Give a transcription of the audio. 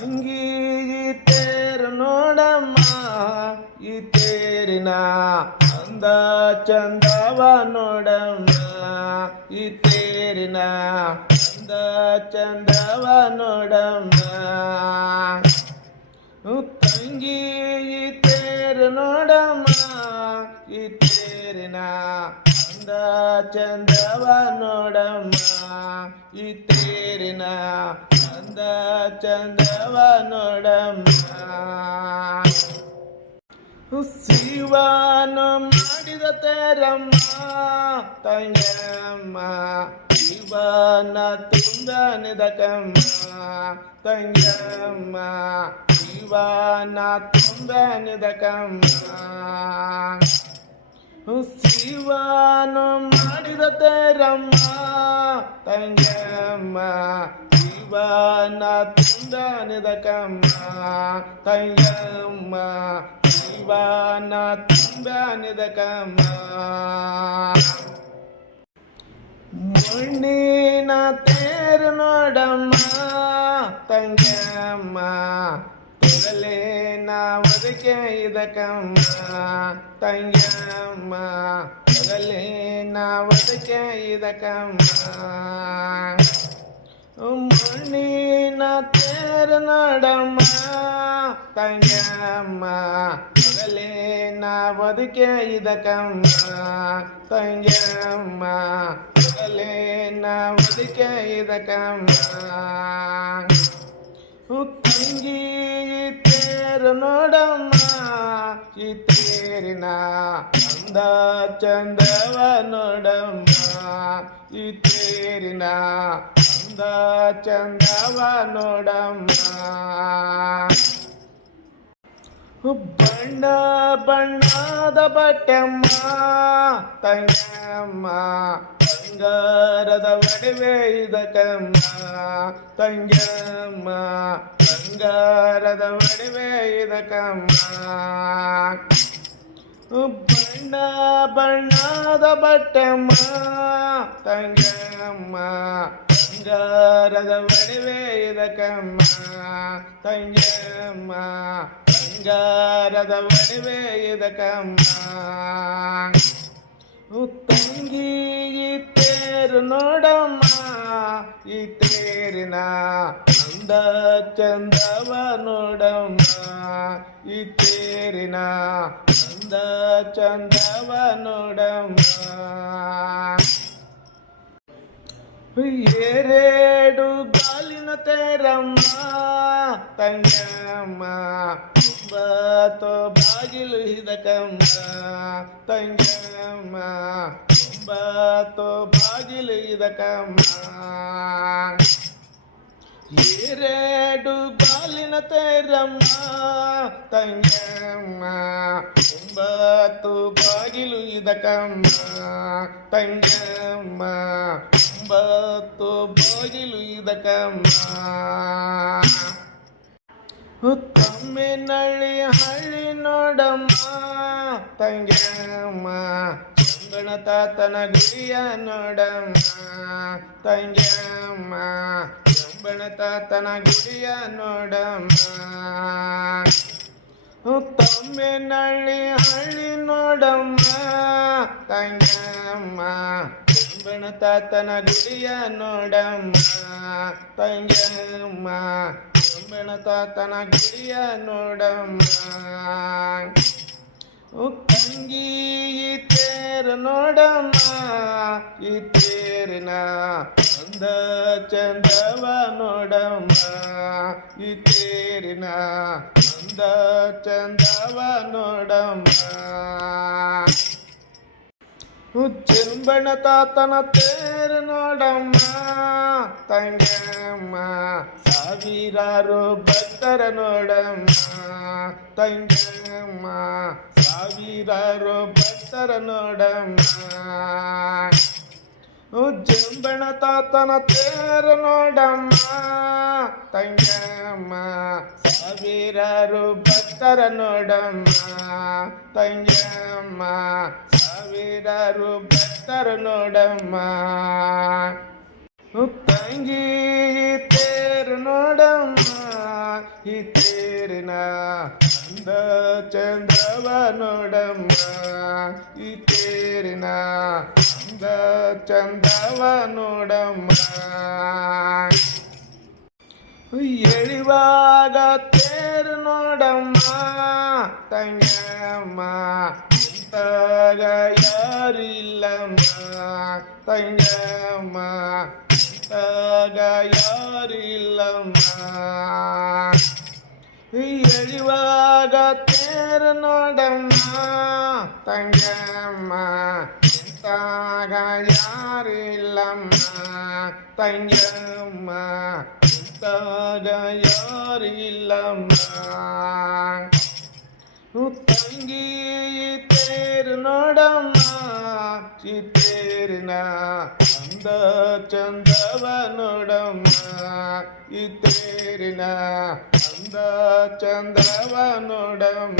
ತಂಗಿ ಈ ತೇರು ನೋಡಮ್ಮ, ಈ ತೇರಿನ ಅಂದ ಚಂದವ ನೋಡಮ್ಮ, ಈ ತೇರಿನ ಅಂದ ಚಂದವ ನೋಡಮ್ಮ. ತಂಗಿ ಈ ತೇರು ನೋಡಮ್ಮ, ಈ ತೇರಿನ ಅಂದ ಚಂದವ ನೋಡಮ್ಮ, ಈ ತೇರಿನ ಅಂದ ಚಂದವ ನೋಡಮ್ಮ. ಶಿವನು ಮಾಡಿದ ತೇರಮ್ಮ ತಂಗಮ್ಮ, ಶಿವನ ತುಂಬನಿದಕಮ್ಮ ತಂಗಮ್ಮ, ಶಿವನ ತುಂಬನಿದಕಮ್ಮ. ಶಿವನು ಮಾಡಿದ ತೇರಮ್ಮ ತಂಗಮ್ಮ, ಶಿವನ ತುಂಬನಿದಕಮ್ಮ ತಂಗಮ್ಮ, ಶಿವನ ತುಂಬನಿದಕಮ್ಮ. ಮಣ್ಣಿನ ತೇರು ನೋಡಮ್ಮ ತಂಗಮ್ಮ, ತೊಗಲಿನ ಒದಕೆ ಇದಕಮ್ಮ ತಂಗಮ್ಮ, ತೊಗಲಿನ ಒದಕೆ ಇದಕಮ್ಮ. ಮಣ್ಣಿನ ತೇರು ನೋಡಮ್ಮ ತಂಗಮ್ಮ, ತೊಗಲಿನ ಒದಕೆ ಇದಕಮ್ಮ ತಂಗಮ್ಮ, ತೊಗಲಿನ ಒದಕೆ ಇದಕಮ್ಮ. ತಂಗಿ ಈ ತೇರು ನೋಡಮ್ಮ, ಈ ತೇರಿನ ಅಂದ ಚಂದವ ನೋಡಮ್ಮ, ಈ ತೇರಿನ ಅಂದ ಚಂದವ ನೋಡಮ್ಮ. ಬಣ್ಣ ಬಣ್ಣದ ಬಟ್ಟೆಮ್ಮ ತಂಗಮ್ಮ, ಬಂಗಾರದ ಒಡವೆ ಇದಕಮ್ಮ ತಂಗಮ್ಮ, ಬಂಗಾರದ ಒಡವೆ ಇದಕಮ್ಮ. ಬಣ್ಣ ಬಣ್ಣದ ಬಟ್ಟೆಮ್ಮ ತಂಗಮ್ಮ, ಬಂಗಾರದ ಒಡವೆ ಇದಕಮ್ಮ ತಂಗಮ್ಮ, ಬಂಗಾರದ ಒಡವೆ ಇದಕಮ್ಮ. ತಂಗಿ ಈ ತೇರು ನೋಡಮ್ಮ, ಈ ತೇರಿನ ಅಂದ ಚಂದವ ನೋಡಮ್ಮ, ಈ ತೇರಿನ ಅಂದ ಚಂದವ ನೋಡಮ್ಮ. ಏರೇಡು ಗಾಲಿನ ತೇರಮ್ಮ ತಂಗಮ್ಮ, ಒಂಬತ್ತು ಬಾಗಿಲು ಇದಕಮ್ಮ ತಂಗಮ್ಮ, ಒಂಬತ್ತು ಬಾಗಿಲು ಇದಕಮ್ಮ. ಏರೇಡು ಗಾಲಿನ ತೇರಮ್ಮ ತಂಗಮ್ಮ, ಒಂಬತ್ತು ಬಾಗಿಲು ಇದಕಮ್ಮ ತಂಗಮ್ಮ, ಒಂಬತ್ತು ಬಾಗಿಲು ಇದಕಮ್ಮ. ತಮ್ಮಿನಳ್ಳಿ ಹಳ್ಳಿ ನೋಡಮ್ಮ ತಂಗಮ್ಮ, ಚಂಗಣ ತಾತನ ಗುಡಿಯ ನೋಡಮ್ಮ ತಂಗಮ್ಮ, ಚಂಬಣ ತಾತನ ಗುಡಿಯ ನೋಡಮ್ಮ. ತಮ್ಮಿನಳ್ಳಿ ಹಳ್ಳಿ ನೋಡಮ್ಮ ತಂಗಮ್ಮ, ಚಂಬಣ ತಾತನ ಗುಡಿಯ ನೋಡಮ್ಮ ತಂಗಮ್ಮ, ಚಂಬಣ ತಾತನ ಗುಡಿಯ ನೋಡಮ್ಮ. ತಂಗಿ ಈ ತೇರು ನೋಡಮ್ಮ, ಈ ತೇರಿನ ಅಂದ ಚಂದವ ನೋಡಮ್ಮ, ಈ ತೇರಿನ ಅಂದ ಚಂದವ ನೋಡಮ್ಮ. ಚಂಬಣ ತಾತನ ತೇರು ನೋಡಮ್ಮ ತಂಗಮ್ಮ, ಸಾವಿರಾರು ಭಕ್ತರ ನೋಡಮ್ಮ ತಂಗಮ್ಮ, ಸಾವಿರಾರು ಭಕ್ತರ ನೋಡಮ್ಮ. ಜಂಬಣ ತಾತನ ತೇರು ನೋಡಮ್ಮ ತಂಗಮ್ಮ, ಸಾವಿರಾರು ಭಕ್ತರ ನೋಡಮ್ಮ ತಂಗಮ್ಮ, ಸಾವಿರಾರು ಭಕ್ತರ ನೋಡಮ್ಮ. ತಂಗಿ ತೇರು ನೋಡಮ್ಮ, ಈ ತೇರಿನ ಅಂದ ಚಂದವ ನೋಡಮ್ಮ ಈ ತೇರಿನ ಅಂದ ಚಂದವ ನೋಡಮ್ಮ ಎಳಿವಾಗ ತೇರು ನೋಡಮ್ಮ ತಂಗಮ್ಮ ಇಂತಾಗ ಯಾರಿಲ್ಲಮ್ಮ ತಂಗಮ್ಮ ಇಂತಾಗ ಯಾರಿಲ್ಲಮ್ಮ ಎಳಿವಾಗ ತೇರು ನೋಡಮ್ಮ ತಂಗಮ್ಮ ಇಂತಾಗ ಯಾರಿಲ್ಲಮ್ಮ ತಂಗಮ್ಮ ಇಂತಾಗ ಯಾರಿಲ್ಲಮ್ಮ ತಂಗಿ ತೇರು ನೋಡಮ್ಮ ಈ ತೇರಿನ ಅಂದ ಚಂದವ ನೋಡಮ್ಮ ಈ ತೇರಿನ ಅಂದ ಚಂದವ ನೋಡಮ್ಮ